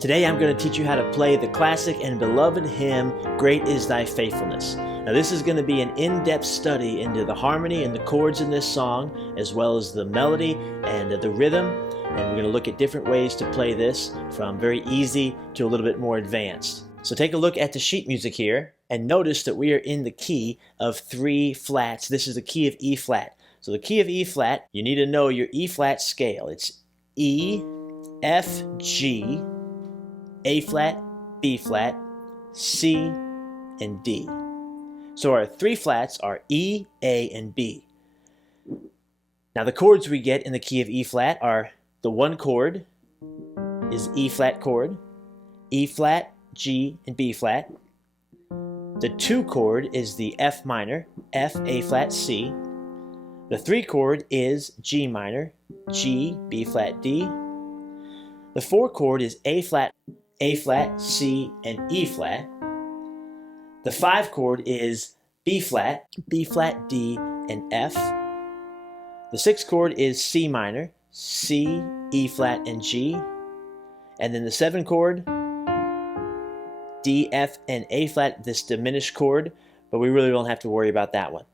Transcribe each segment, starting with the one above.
Today I'm going to teach you how to play the classic and beloved hymn, Great Is Thy Faithfulness. Now this is going to be an in-depth study into the harmony and the chords in this song, as well as the melody and the rhythm, and we're going to look at different ways to play this from very easy to a little bit more advanced. So take a look at the sheet music here and notice that we are in the key of 3 flats. This is the key of E flat. So the key of E flat, you need to know your E flat scale. It's E, F, G, A flat, B flat, C, and D. So our 3 flats are E, A, and B. Now the chords we get in the key of E flat are the 1 chord is E flat chord, E flat, G, and B flat. The 2 chord is the F minor, F, A flat, C. The 3 chord is G minor, G, B flat, D. The 4 chord is A flat, C, and E flat. The 5 chord is B flat, D, and F. The 6 chord is C minor, C, E flat, and G. And then the 7 chord, D, F, and A flat, this diminished chord, but we really don't have to worry about that one.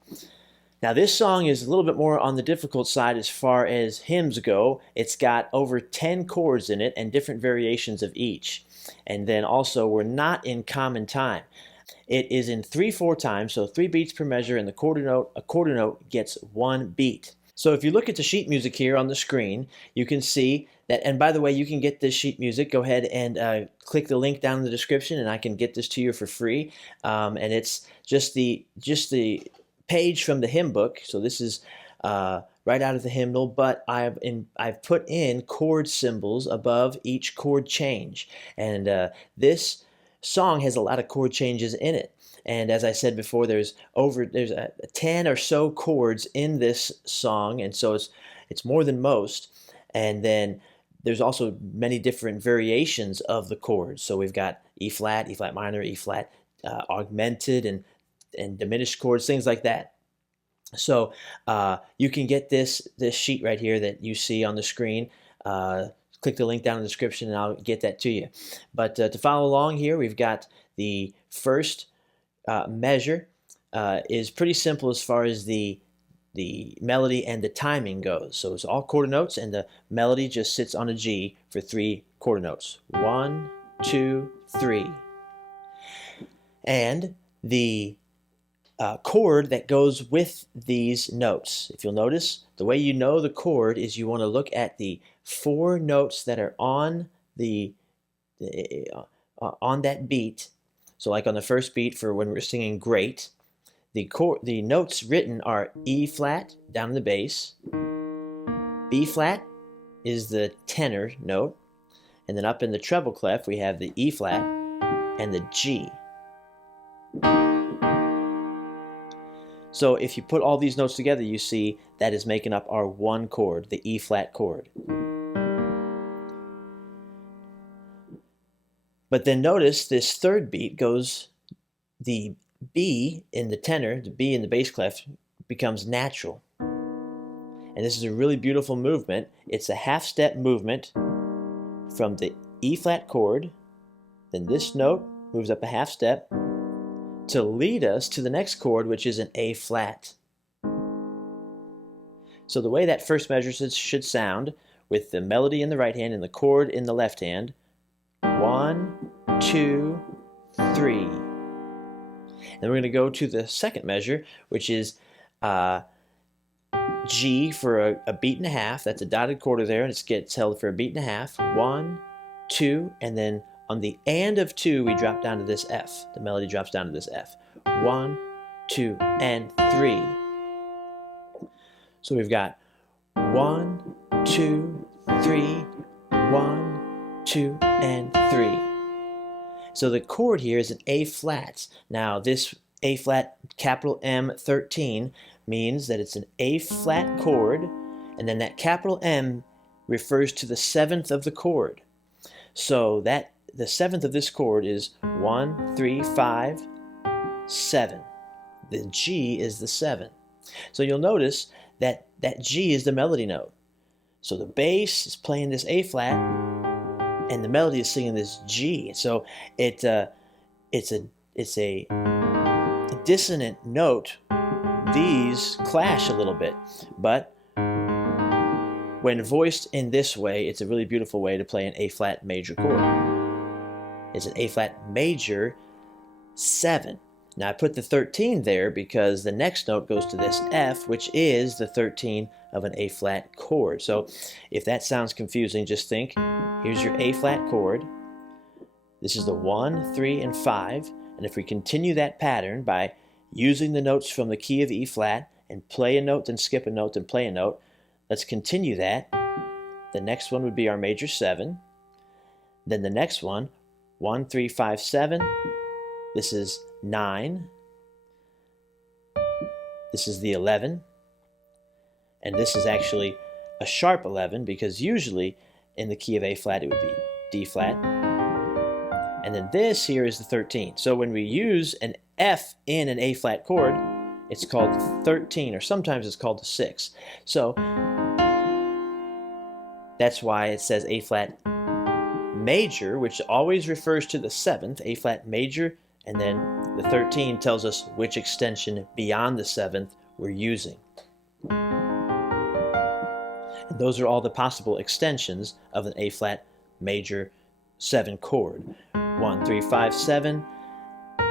Now this song is a little bit more on the difficult side as far as hymns go. It's got over 10 chords in it and different variations of each. And then also we're not in common time. It is in 3/4 time, so 3 beats per measure, and a quarter note gets 1 beat. So if you look at the sheet music here on the screen, you can see that, and by the way, you can get this sheet music. Go ahead and click the link down in the description and I can get this to you for free. And it's just the page from the hymn book. So this is right out of the hymnal, but I've put in chord symbols above each chord change. And this song has a lot of chord changes in it. And as I said before, there's 10 or so chords in this song, and so it's more than most. And then there's also many different variations of the chords. So we've got E flat minor, E flat, augmented and diminished chords, things like that. So you can get this sheet right here that you see on the screen. Click the link down in the description and I'll get that to you. But to follow along here, we've got the first measure is pretty simple as far as the melody and the timing goes. So it's all quarter notes, and the melody just sits on a G for 3 quarter notes. 1, 2, 3. And the chord that goes with these notes. If you'll notice, the way you know the chord is you want to look at the 4 notes that are on on that beat. So like on the first beat for when we're singing Great, the notes written are E flat down in the bass, B flat is the tenor note, and then up in the treble clef we have the E flat and the G. So if you put all these notes together, you see that is making up our 1 chord, the E flat chord. But then notice this 3rd beat goes, the B in the tenor, the B in the bass clef becomes natural. And this is a really beautiful movement. It's a half-step movement from the E flat chord, then this note moves up a half step to lead us to the next chord, which is an A flat. So the way that first measure should sound, with the melody in the right hand and the chord in the left hand, 1, 2, 3. Then we're going to go to the second measure, which is G for a beat and a half. That's a dotted quarter there, and it gets held for a beat and a half. 1, 2, and then on the and of 2, we drop down to this F. The melody drops down to this F. 1, 2, and 3. So we've got 1, 2, 3, 1, 2, and 3. So the chord here is an A flat. Now this A flat capital M13 means that it's an A flat chord, and then that capital M refers to the 7th of the chord. So that the 7th of this chord is 1, 3, 5, 7. The G is the 7. So you'll notice that G is the melody note. So the bass is playing this A flat, and the melody is singing this G. So it's a dissonant note. These clash a little bit, but when voiced in this way, it's a really beautiful way to play an A-flat major chord. It's an A-flat major 7. Now I put the 13 there because the next note goes to this F, which is the 13 of an A-flat chord. So if that sounds confusing, just think, here's your A-flat chord. This is the 1, 3, and 5. And if we continue that pattern by using the notes from the key of E-flat and play a note, then skip a note, then play a note, let's continue that. The next one would be our major 7. Then the next one, 1, 3, 5, 7. This is 9. This is the 11. And this is actually a sharp 11 because usually in the key of A-flat it would be D-flat. And then this here is the 13. So when we use an F in an A-flat chord, it's called 13, or sometimes it's called a 6. So that's why it says A-flat major, which always refers to the 7th, A-flat major, and then the 13 tells us which extension beyond the 7th we're using. And those are all the possible extensions of an A-flat major 7 chord. 1, 3, 5, 7,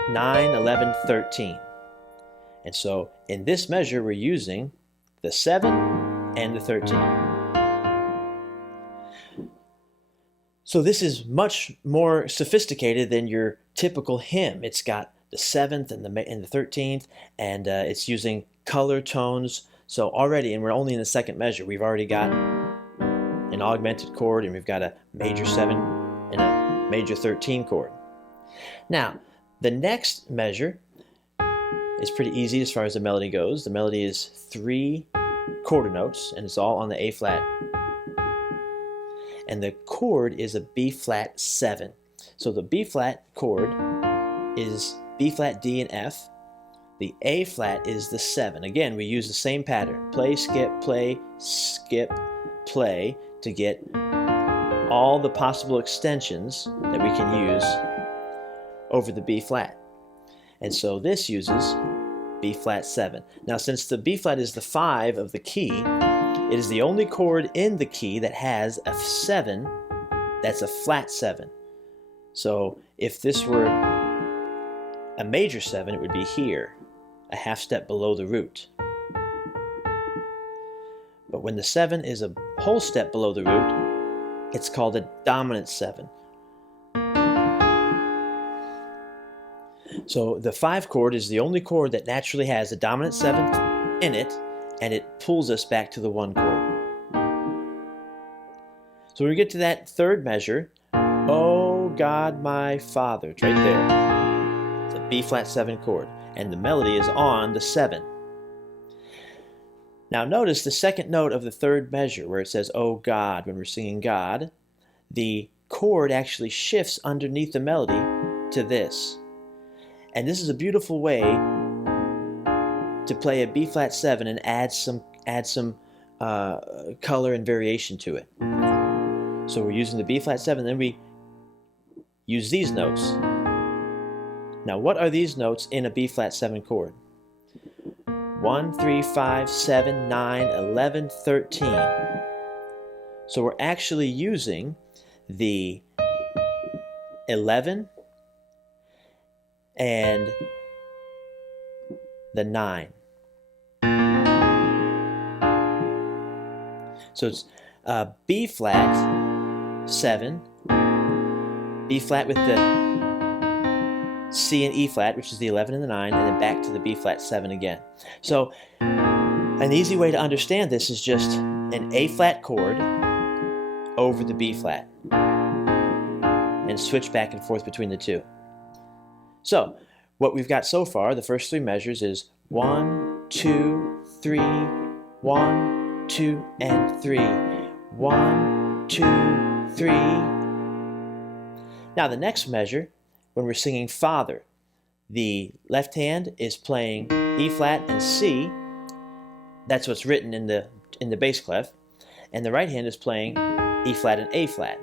9, 11, 13. And so in this measure we're using the 7 and the 13. So this is much more sophisticated than your typical hymn. It's got the 7th and the 13th, and it's using color tones. So already, and we're only in the second measure, we've already got an augmented chord, and we've got a major 7 and a major 13 chord. Now, the next measure is pretty easy as far as the melody goes. The melody is 3 quarter notes, and it's all on the A-flat. And the chord is a B-flat 7. So the B-flat chord is B-flat, D, and F. The A-flat is the 7. Again, we use the same pattern. Play, skip, play, to get all the possible extensions that we can use over the B-flat. And so this uses B-flat 7. Now, since the B-flat is the 5 of the key, it is the only chord in the key that has a 7 that's a flat 7. So if this were a major 7, it would be here, a half step below the root. But when the 7 is a whole step below the root, it's called a dominant 7. So the 5 chord is the only chord that naturally has a dominant 7 in it, and it pulls us back to the 1 chord. So when we get to that third measure, Oh God my Father, it's right there. It's a B-flat 7 chord, and the melody is on the 7. Now notice the second note of the third measure where it says, Oh God, when we're singing God, the chord actually shifts underneath the melody to this. And this is a beautiful way to play a B-flat 7 and add some color and variation to it. So we're using the B-flat 7, then we use these notes. Now what are these notes in a B-flat 7 chord? 1, 3, 5, 7, 9, 11, 13. So we're actually using the 11 and the 9. So it's B-flat 7, B-flat with the C and E-flat, which is the 11 and the 9, and then back to the B-flat 7 again. So an easy way to understand this is just an A-flat chord over the B-flat and switch back and forth between the two. So what we've got so far, the first 3 measures is 1, 2, 3, 1, 2, and 3. 1, 2, 3. Now the next measure, when we're singing Father, the left hand is playing E-flat and C. That's what's written in the bass clef. And the right hand is playing E-flat and A-flat.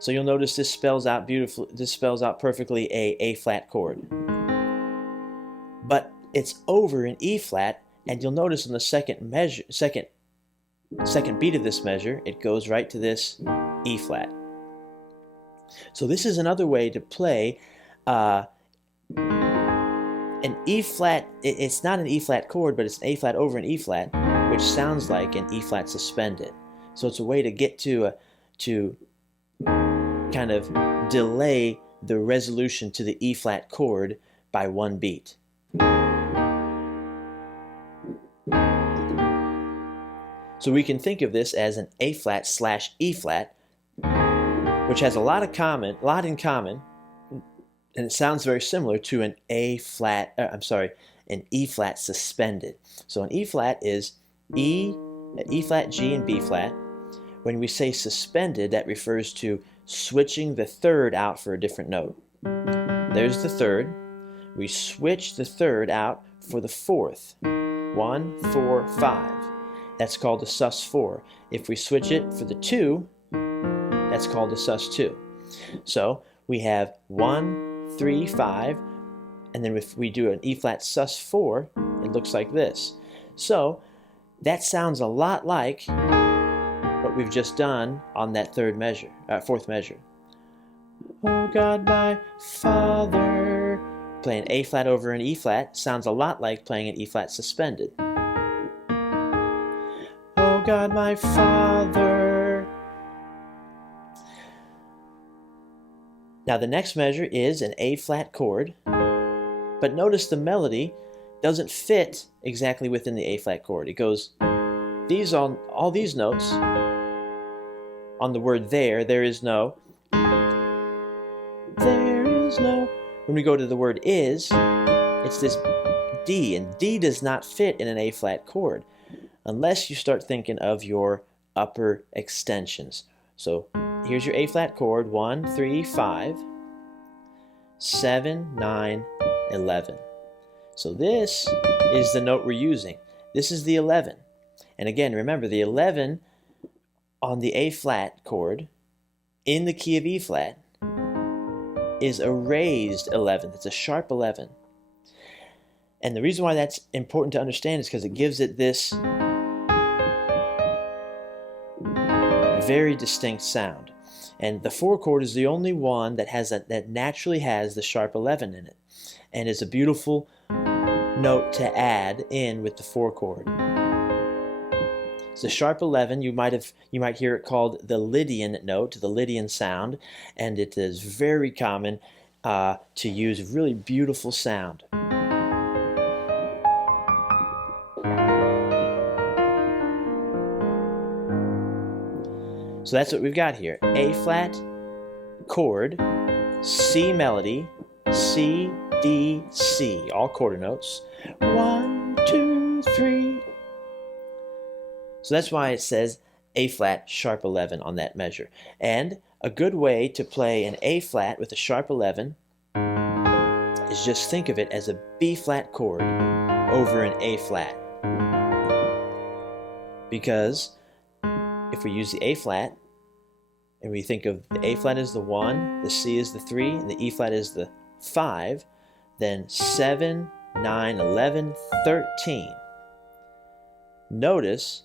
So you'll notice this spells out beautifully. This spells out perfectly a flat chord. But it's over in E flat, and you'll notice on the second beat of this measure, it goes right to this E flat. So this is another way to play an E flat. It's not an E flat chord, but it's an A flat over an E flat, which sounds like an E flat suspended. So it's a way to get to kind of delay the resolution to the E flat chord by one beat. So we can think of this as an A flat slash E flat, which has a lot in common, and it sounds very similar to an an E flat suspended. So an E flat is E flat, G, and B flat. When we say suspended, that refers to switching the third out for a different note. There's the third. We switch the third out for the fourth. 1, 4, 5. That's called a sus4. If we switch it for the 2, that's called a sus2. So we have 1, 3, 5, and then if we do an E flat sus4, it looks like this. So that sounds a lot like what we've just done on that fourth measure. Oh God, my Father. Playing A flat over an E flat sounds a lot like playing an E flat suspended. Oh God, my Father. Now the next measure is an A flat chord, but notice the melody doesn't fit exactly within the A flat chord. It goes all these notes. On the word there is no. There is no. When we go to the word is, it's this D, and D does not fit in an A flat chord unless you start thinking of your upper extensions. So here's your A flat chord, 1, 3, 5, 7, 9, 11. So this is the note we're using. This is the 11. And again, remember the 11 on the A flat chord in the key of E flat is a raised 11th. It's a sharp 11. And the reason why that's important to understand is because it gives it this very distinct sound. And the 4 chord is the only one that naturally has the sharp 11 in it. And it's a beautiful note to add in with the 4 chord. It's the sharp 11. You might hear it called the Lydian note, the Lydian sound, and it is very common to use really beautiful sound. So that's what we've got here. A flat chord, C melody, C, D, C, all quarter notes. 1, 2, 3. So that's why it says A flat sharp 11 on that measure. And a good way to play an A flat with a sharp 11 is just think of it as a B flat chord over an A flat. Because if we use the A flat and we think of the A flat as the 1, the C is the 3, and the E flat is the 5, then 7, 9, 11, 13. Notice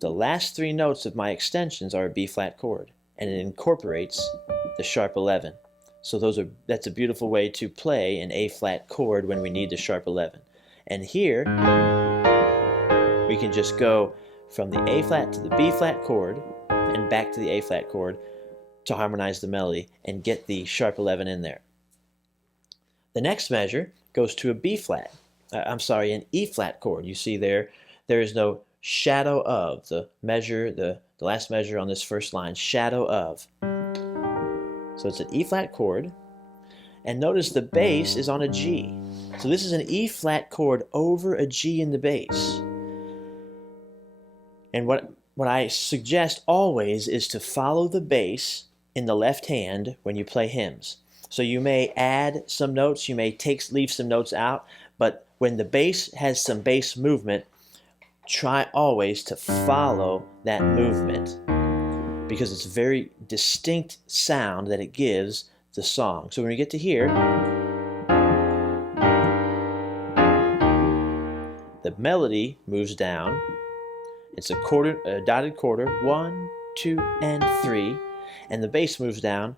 the last 3 notes of my extensions are a B flat chord, and it incorporates the sharp 11. So that's a beautiful way to play an A flat chord when we need the sharp 11. And here we can just go from the A flat to the B flat chord and back to the A flat chord to harmonize the melody and get the sharp 11 in there. The next measure goes to a B flat. an E flat chord. You see there is no shadow of the measure, the last measure on this first line, shadow of. So it's an E flat chord, and notice the bass is on a G. So this is an E flat chord over a G in the bass. And what I suggest always is to follow the bass in the left hand when you play hymns. So you may add some notes, you may leave some notes out, but when the bass has some bass movement, try always to follow that movement, because it's a very distinct sound that it gives the song. So when we get to here, the melody moves down. It's a dotted quarter, 1, 2, and 3, and the bass moves down.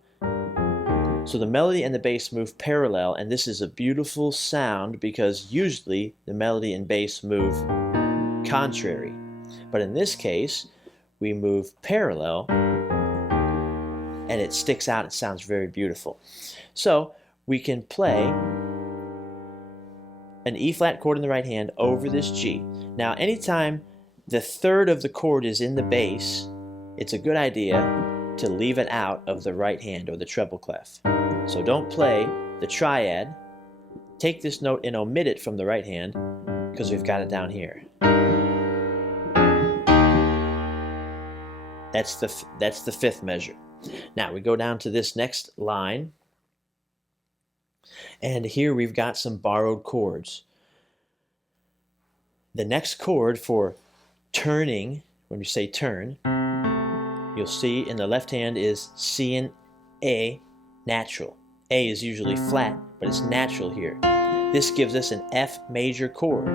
So the melody and the bass move parallel, and this is a beautiful sound because usually the melody and bass move contrary. But in this case, we move parallel, and it sticks out. It sounds very beautiful. So we can play an E flat chord in the right hand over this G. Now, anytime the third of the chord is in the bass, it's a good idea to leave it out of the right hand or the treble clef. So don't play the triad. Take this note and omit it from the right hand because we've got it down here. That's the fifth measure. Now we go down to this next line, and here we've got some borrowed chords. The next chord for turning, when you say turn, you'll see in the left hand is C and A, natural. A is usually flat, but it's natural here. This gives us an F major chord.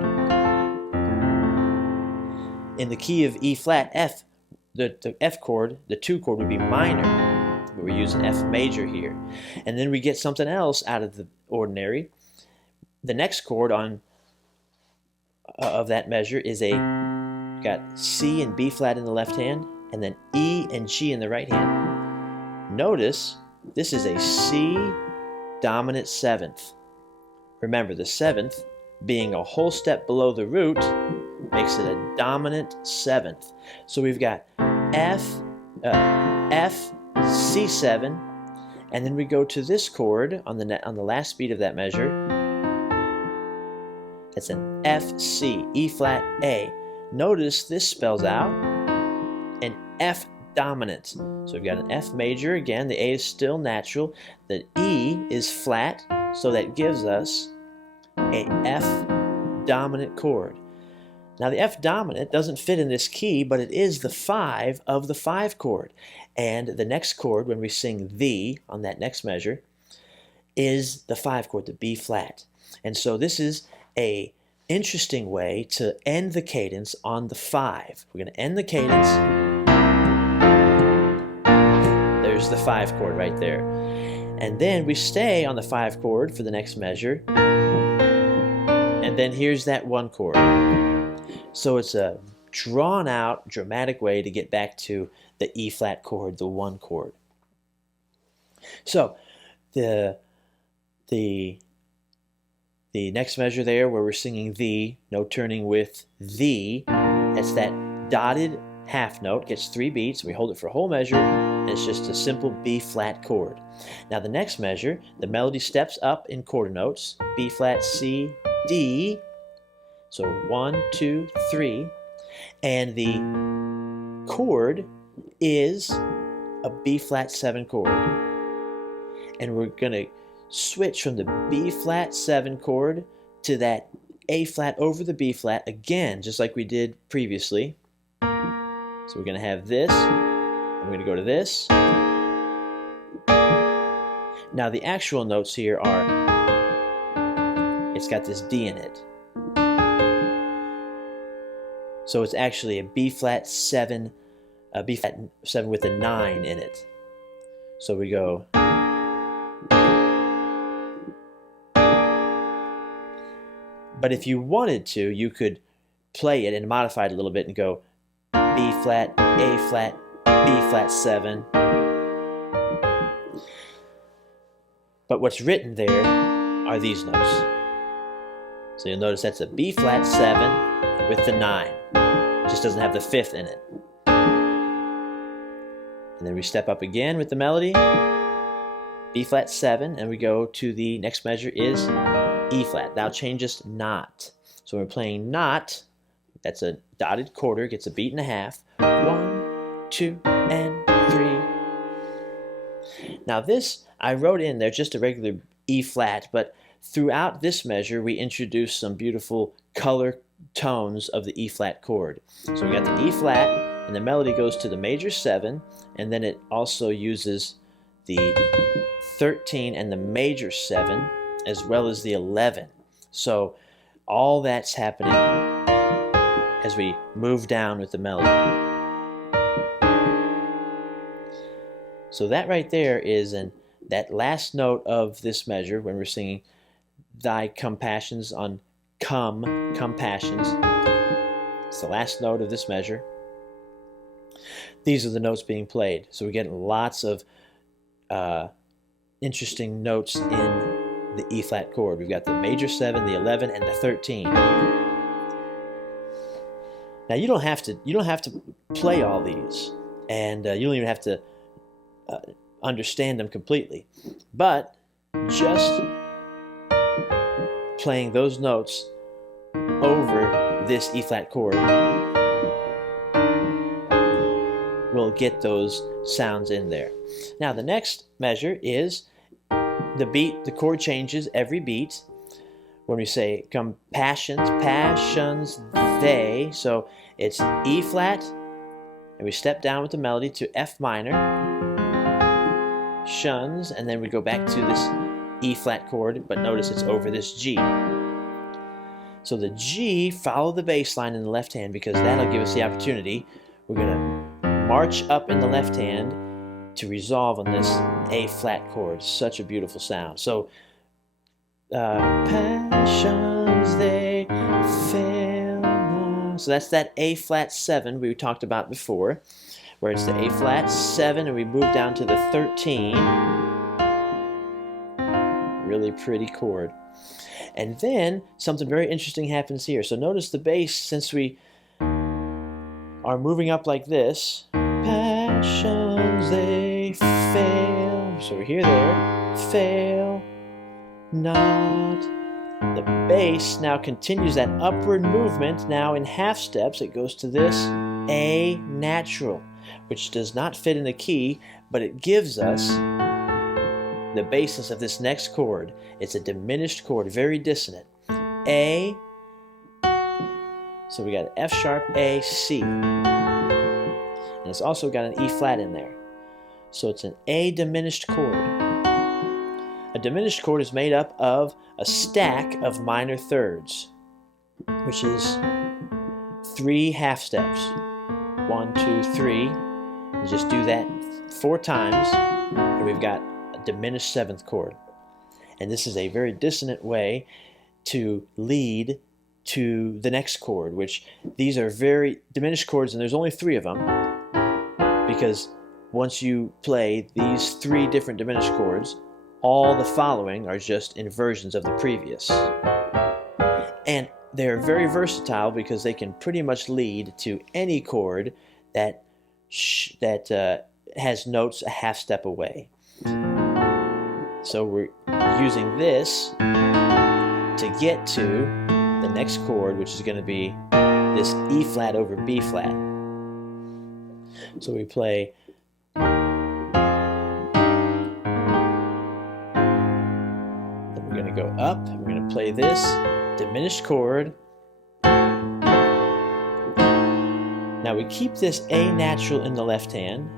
In the key of E flat, F, the F chord, the 2 chord would be minor, but we're using F major here. And then we get something else out of the ordinary. The next chord of that measure is got C and B flat in the left hand, and then E and G in the right hand. Notice this is a C dominant 7th. Remember, the 7th, being a whole step below the root, makes it a dominant 7th. So we've got F, C7, and then we go to this chord on the last beat of that measure. It's an F, C, E flat, A. Notice this spells out an F dominant. So we've got an F major again. The A is still natural. The E is flat, so that gives us a F dominant chord. Now the F dominant doesn't fit in this key, but it is the 5 of the 5 chord. And the next chord, when we sing the on that next measure, is the 5 chord, the B flat. And so this is a interesting way to end the cadence on the 5. We're going to end the cadence. There's the 5 chord right there. And then we stay on the 5 chord for the next measure. And then here's that 1 chord. So it's a drawn out, dramatic way to get back to the E flat chord, the 1 chord. So the next measure there where we're singing the, no turning with the, that's that dotted half note, gets 3 beats, we hold it for a whole measure, and it's just a simple B flat chord. Now the next measure, the melody steps up in quarter notes, B flat, C, D, so 1, 2, 3, and the chord is a B flat 7 chord. And we're going to switch from the B flat 7 chord to that A flat over the B flat again, just like we did previously. So we're going to have this, and we're going to go to this. Now the actual notes here are, it's got this D in it. So it's actually a B flat 7, a B flat 7 with a 9 in it. So we go. But if you wanted to, you could play it and modify it a little bit and go B flat, A flat, B flat 7. But what's written there are these notes. So you'll notice that's a B flat 7 with the 9. It just doesn't have the 5th in it. And then we step up again with the melody, B flat 7, and we go to the next measure is E flat. Thou changest not. So when we're playing not, that's a dotted quarter, gets a beat and a half. 1, 2, and 3. Now this, I wrote in there just a regular E flat, but throughout this measure, we introduced some beautiful color tones of the E flat chord. So we got the E flat, and the melody goes to the major 7, and then it also uses the 13 and the major 7 as well as the 11. So all that's happening as we move down with the melody. So that right there is that last note of this measure when we're singing thy compassions on compassions. It's the last note of this measure. These are the notes being played. So we're getting lots of interesting notes in the E flat chord. We've got the major 7, the 11, and the 13. Now you don't have to play all these, and you don't even have to understand them completely. But just playing those notes over this E flat chord will get those sounds in there. Now the next measure is the beat. The chord changes every beat. When we say compassions, passions, they, so it's E flat, and we step down with the melody to F minor, shuns, and then we go back to this E flat chord, but notice it's over this G. So the G, follow the bass line in the left hand because that'll give us the opportunity. We're going to march up in the left hand to resolve on this A flat chord. Such a beautiful sound. So passions they fail not. So that's that A flat 7 we talked about before, where it's the A flat 7 and we move down to the 13. Really pretty chord. And then something very interesting happens here. So notice the bass, since we are moving up like this, passions they fail. So we're here, there, fail not. The bass now continues that upward movement. Now in half steps, it goes to this A natural, which does not fit in the key, but it gives us the basis of this next chord. It's a diminished chord, very dissonant. A, so we got F sharp, A, C. And it's also got an E flat in there. So it's an A diminished chord. A diminished chord is made up of a stack of minor thirds, which is 3 half steps. 1, 2, 3. You just do that 4 times, and we've got a diminished 7th chord. And this is a very dissonant way to lead to the next chord, which these are very diminished chords, and there's only 3 of them, because once you play these 3 different diminished chords, all the following are just inversions of the previous. And they're very versatile because they can pretty much lead to any chord that has notes a half step away. So we're using this to get to the next chord, which is going to be this E flat over B flat. So we play go up, we're going to play this diminished chord. Now we keep this A natural in the left hand,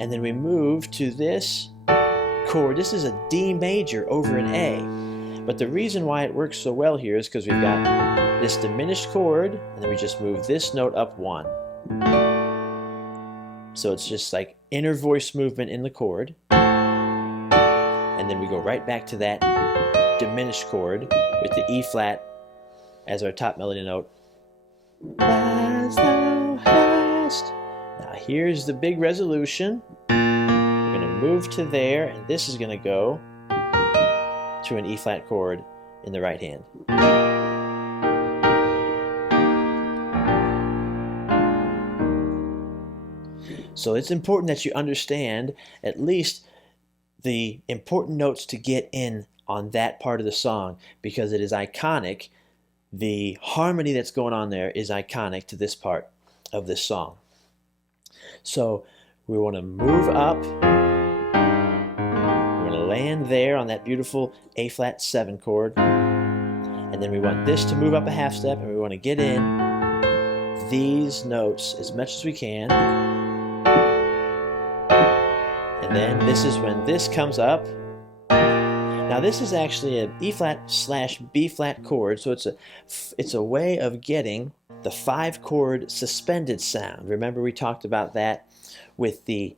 and then we move to this chord. This is a D major over an A. But the reason why it works so well here is because we've got this diminished chord, and then we just move this note up 1. So it's just like inner voice movement in the chord. And then we go right back to that diminished chord with the E flat as our top melody note. As thou hast. Now here's the big resolution. We're going to move to there, and this is going to go to an E flat chord in the right hand. So it's important that you understand at least the important notes to get in on that part of the song, because it is iconic. The harmony that's going on there is iconic to this part of this song. So we want to move up. We're going to land there on that beautiful A flat 7 chord. And then we want this to move up a half step, and we want to get in these notes as much as we can. And then this is when this comes up. Now this is actually an E flat slash B flat chord, so it's a way of getting the 5 chord suspended sound. Remember we talked about that with the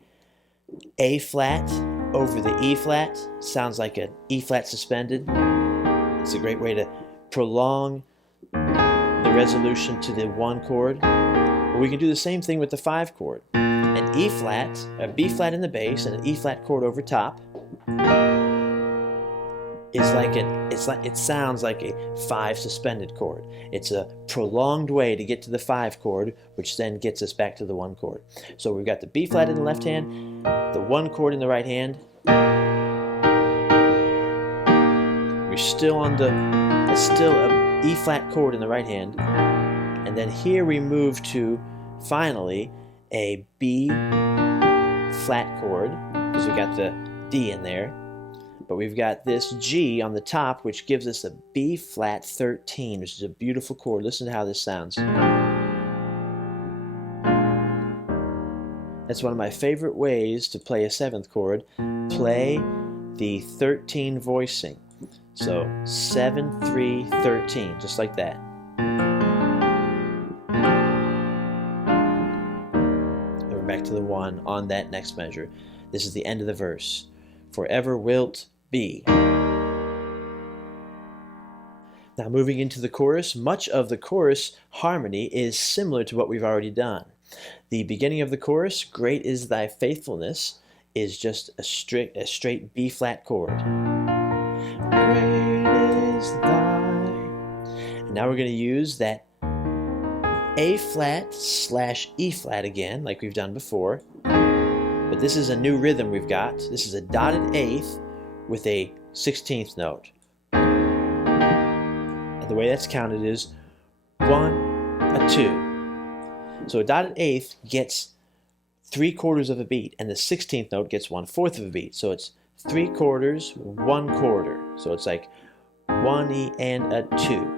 A flat over the E flat. Sounds like an E flat suspended. It's a great way to prolong the resolution to the 1 chord. But we can do the same thing with the 5 chord. An E flat, a B flat in the bass, and an E flat chord over top is it sounds like a 5 suspended chord. It's a prolonged way to get to the 5 chord, which then gets us back to the 1 chord. So we've got the B flat in the left hand, the 1 chord in the right hand. We're still on it's still a E flat chord in the right hand. And then here we move to, finally, a B flat chord, because we got the D in there. But we've got this G on the top, which gives us a B flat 13, which is a beautiful chord. Listen to how this sounds. That's one of my favorite ways to play a 7th chord. Play the 13 voicing. So 7, 3, 13, just like that. And we're back to the 1 on that next measure. This is the end of the verse. Forever wilt be. Now moving into the chorus, much of the chorus harmony is similar to what we've already done. The beginning of the chorus, great is thy faithfulness, is just a straight B flat chord. Great is thy. And now we're going to use that A flat slash E flat again, like we've done before. But this is a new rhythm we've got. This is a dotted eighth with a 16th note. And the way that's counted is 1, a 2. So a dotted eighth gets 3/4 of a beat, and the 16th note gets 1/4 of a beat. So it's 3/4, 1/4. So it's like 1 E and a 2.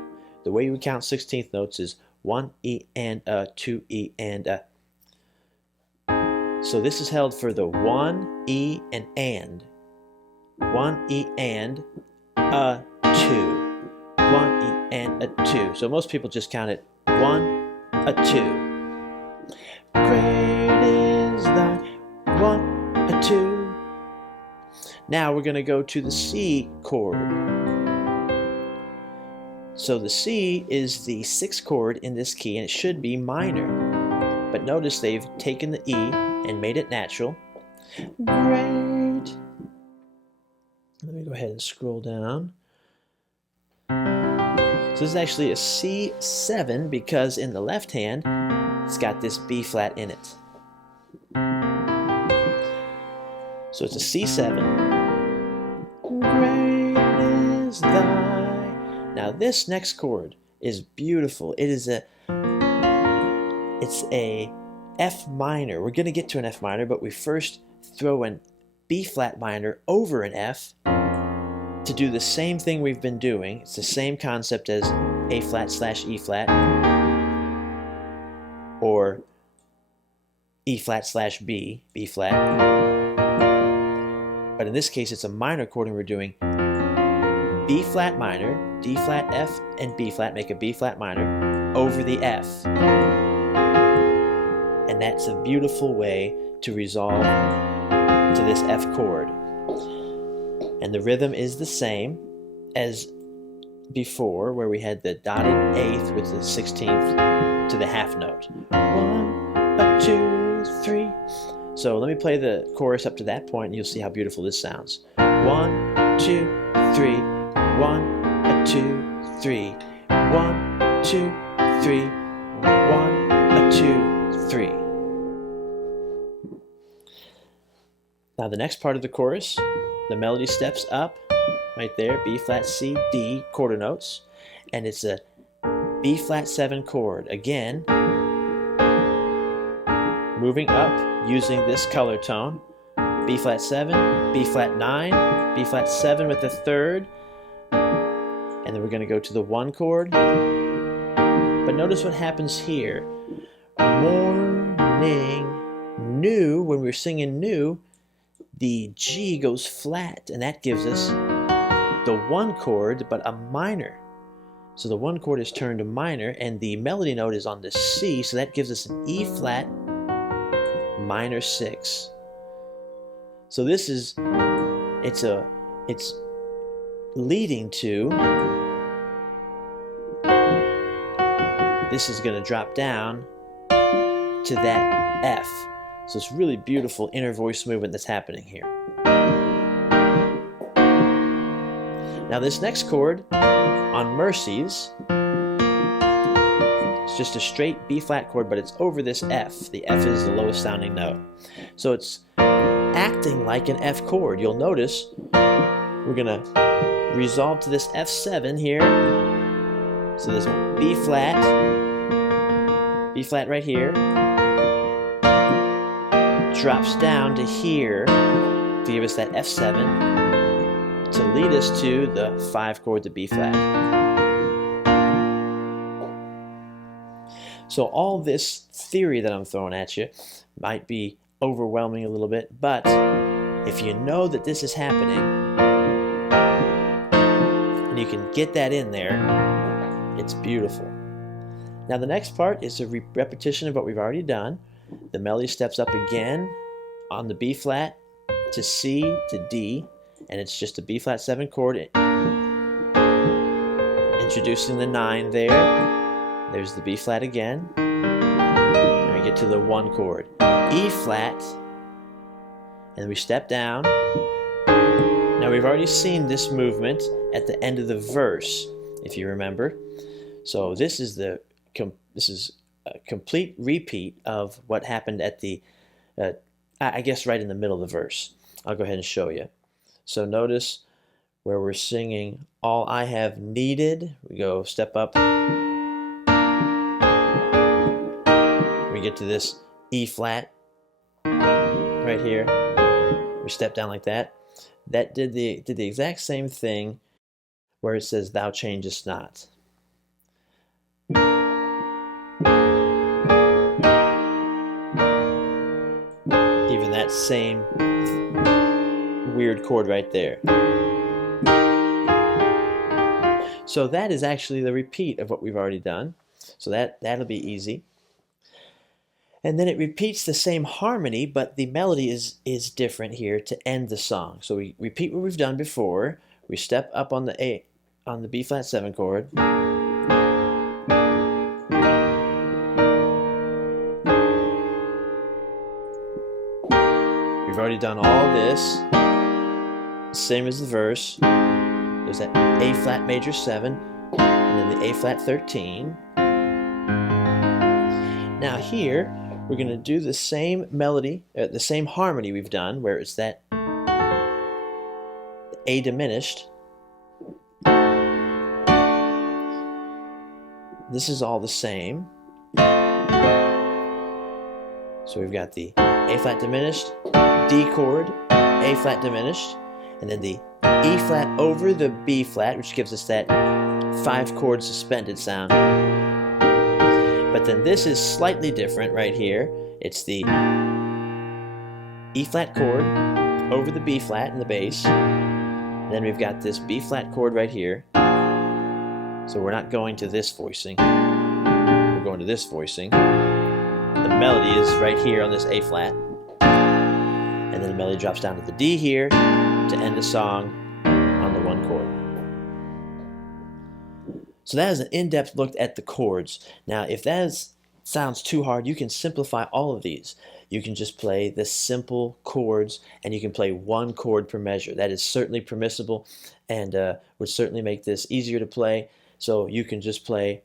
The way we count 16th notes is 1 E and a 2 E and a. So this is held for the 1 E and. 1 E and a 2. 1 E and a 2. So most people just count it 1, a 2. Great is thy 1, a 2. Now we're going to go to the C chord. So the C is the 6th chord in this key, and it should be minor. But notice they've taken the E and made it natural. Great. Let me go ahead and scroll down. So this is actually a C7 because in the left hand, it's got this B flat in it. So it's a C7. Great is thy. Now this next chord is beautiful. It's a F minor. We're going to get to an F minor, but we first throw an B flat minor over an F to do the same thing we've been doing. It's the same concept as A flat slash E flat or E flat slash B, B flat. But in this case, it's a minor chord, and we're doing B flat minor, D flat, F, and B flat, make a B flat minor over the F. And that's a beautiful way to resolve to this F chord. And the rhythm is the same as before, where we had the dotted eighth with the 16th to the half note. 1, a 2, 3. So let me play the chorus up to that point, and you'll see how beautiful this sounds. 1, 2, 3. 1, a 2, 3. 1, 2, 3. 1, a 2, 3. Now the next part of the chorus, the melody steps up right there, B flat, C, D, quarter notes, and it's a B flat 7 chord. Again, moving up using this color tone, B flat 7, B flat 9, B flat 7 with the 3rd, and then we're going to go to the 1 chord. But notice what happens here. Morning, new, when we're singing new, the G goes flat, and that gives us the 1 chord, but a minor. So the 1 chord is turned to minor, and the melody note is on the C, so that gives us an E flat minor 6. So this is, it's leading to, this is going to drop down to that F. So it's really beautiful inner voice movement that's happening here. Now this next chord on Mercies, it's just a straight B flat chord, but it's over this F. The F is the lowest sounding note. So it's acting like an F chord. You'll notice we're going to resolve to this F7 here. So this B flat right here, drops down to here to give us that F7 to lead us to the 5 chord, the B flat. So all this theory that I'm throwing at you might be overwhelming a little bit, but if you know that this is happening and you can get that in there, it's beautiful. Now the next part is a repetition of what we've already done. The melody steps up again on the B flat to C to D, and it's just a B flat 7 chord, introducing the 9 there. There's the B flat again, and we get to the 1 chord, E flat, and we step down. Now we've already seen this movement at the end of the verse, if you remember. So this is a complete repeat of what happened at the, I guess right in the middle of the verse. I'll go ahead and show you. So notice where we're singing All I Have Needed. We go step up. We get to this E flat right here. We step down like that. That did the exact same thing where it says Thou changest not. Even that same weird chord right there. So that is actually the repeat of what we've already done. So that'll be easy. And then it repeats the same harmony, but the melody is different here to end the song. So we repeat what we've done before. We step up on the B flat 7 chord. We've already done all this, same as the verse. There's that A flat major 7, and then the A flat 13. Now here, we're going to do the same melody, the same harmony we've done, where it's that A diminished. This is all the same. So we've got the A flat diminished, D chord, A flat diminished, and then the E flat over the B flat, which gives us that 5 chord suspended sound. But then this is slightly different right here. It's the E flat chord over the B flat in the bass. And then we've got this B flat chord right here. So we're not going to this voicing. We're going to this voicing. The melody is right here on this A flat. And then the melody drops down to the D here to end the song on the 1 chord. So that is an in-depth look at the chords. Now, if that sounds too hard, you can simplify all of these. You can just play the simple chords, and you can play 1 chord per measure. That is certainly permissible, and would certainly make this easier to play. So you can just play.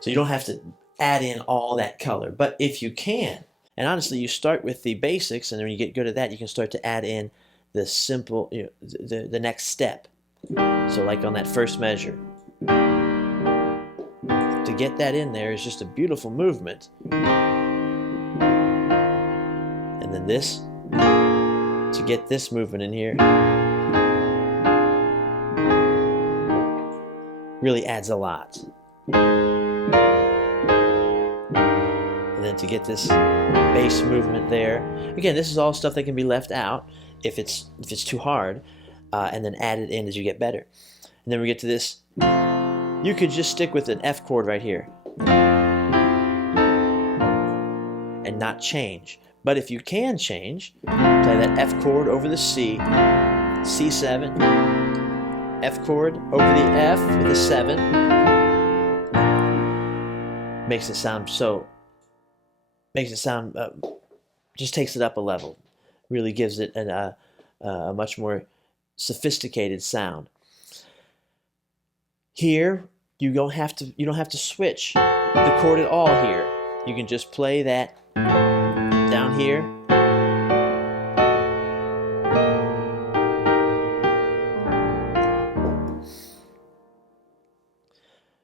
So you don't have to add in all that color, but if you can, and honestly, you start with the basics, and then when you get good at that, you can start to add in the simple, the next step. So like on that first measure, to get that in there is just a beautiful movement. And then this, to get this movement in here, really adds a lot. And then to get this bass movement there, again, this is all stuff that can be left out if it's too hard, and then add it in as you get better. And then we get to this. You could just stick with an F chord right here and not change. But if you can change, play that F chord over the C, C7, F chord over the F with a 7. Makes it sound just takes it up a level. Really gives it a much more sophisticated sound. Here, you don't have to switch the chord at all here. You can just play that down here.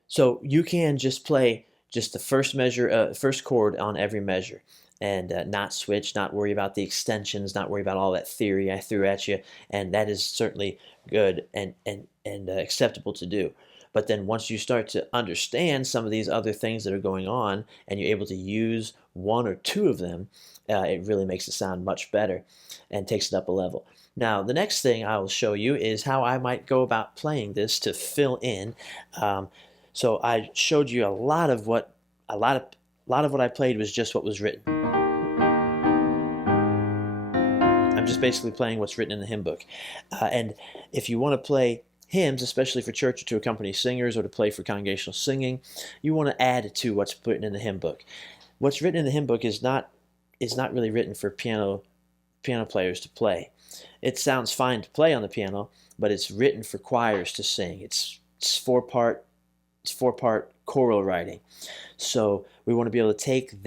So you can just play just the first measure, first chord on every measure, and not switch, not worry about the extensions, not worry about all that theory I threw at you, and that is certainly good and acceptable to do. But then once you start to understand some of these other things that are going on, and you're able to use one or two of them, it really makes it sound much better and takes it up a level. Now, the next thing I will show you is how I might go about playing this to fill in. So I showed you a lot of what I played was just what was written. I'm just basically playing what's written in the hymn book. And if you want to play hymns, especially for church or to accompany singers or to play for congregational singing, you want to add to what's written in the hymn book. What's written in the hymn book is not really written for piano players to play. It sounds fine to play on the piano, but it's written for choirs to sing. It's four-part choral writing. So we want to be able to take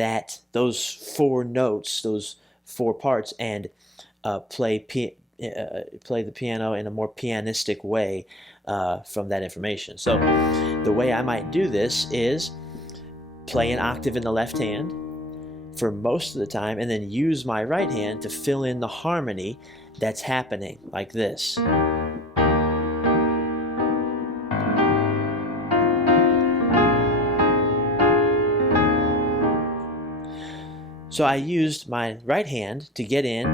those 4 notes, those 4 parts, and play the piano in a more pianistic way from that information. So the way I might do this is play an octave in the left hand for most of the time, and then use my right hand to fill in the harmony that's happening, like this. So I used my right hand to get in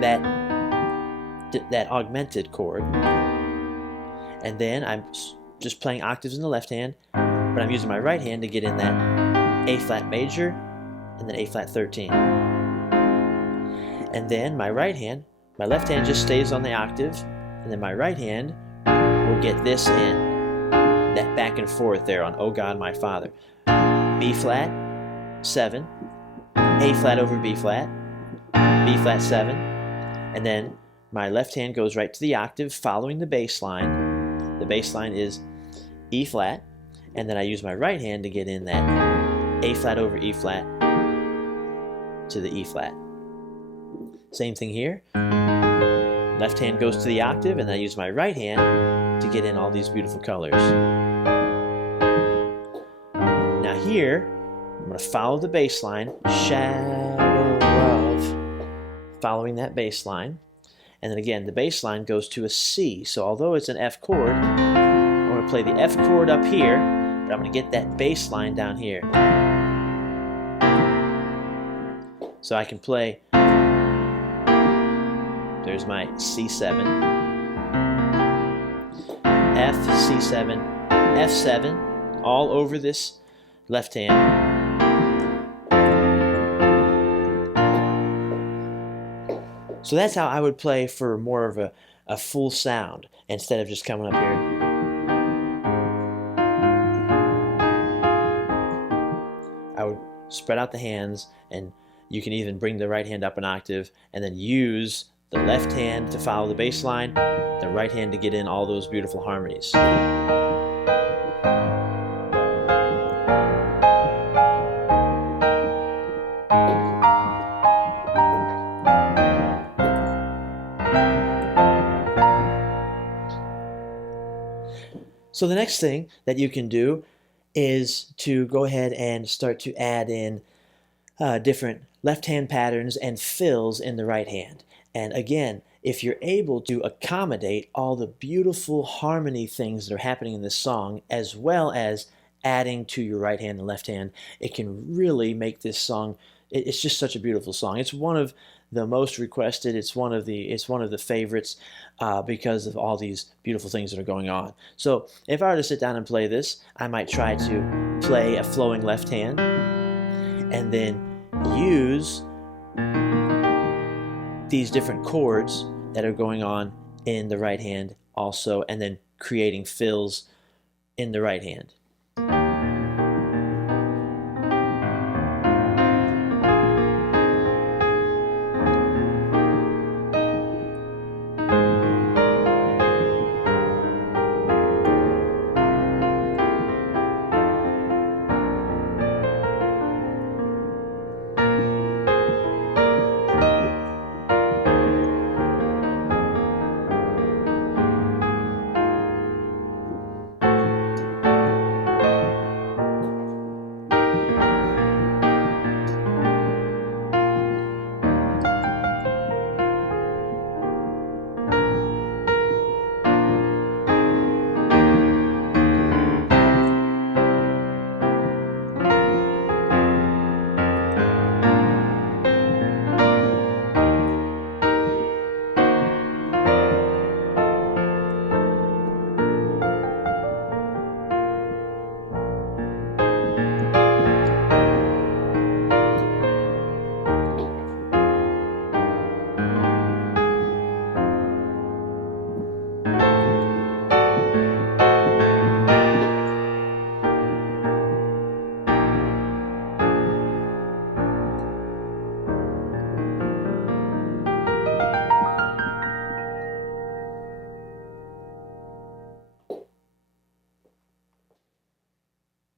that augmented chord, and then I'm just playing octaves in the left hand, but I'm using my right hand to get in that A flat major and then A flat 13. And then my left hand just stays on the octave, and then my right hand will get this in, that back and forth there on Oh God My Father. B flat, 7, A flat over B flat 7, and then my left hand goes right to the octave following the bass line. The bass line is E flat, and then I use my right hand to get in that A flat over E flat to the E flat. Same thing here. Left hand goes to the octave, and then I use my right hand to get in all these beautiful colors. Now here, I'm going to follow the bass line, shadow of, following that bass line. And then again, the bass line goes to a C. So although it's an F chord, I'm going to play the F chord up here, but I'm going to get that bass line down here. So I can play, there's my C7, F, C7, F7, all over this left hand. So that's how I would play for more of a full sound instead of just coming up here. I would spread out the hands, and you can even bring the right hand up an octave and then use the left hand to follow the bass line, the right hand to get in all those beautiful harmonies. So the next thing that you can do is to go ahead and start to add in different left hand patterns and fills in the right hand. And again, if you're able to accommodate all the beautiful harmony things that are happening in this song, as well as adding to your right hand and left hand, it can really make this song, it's just such a beautiful song. It's one of the most requested. It's one of the favorites because of all these beautiful things that are going on. So if I were to sit down and play this, I might try to play a flowing left hand and then use these different chords that are going on in the right hand also, and then creating fills in the right hand.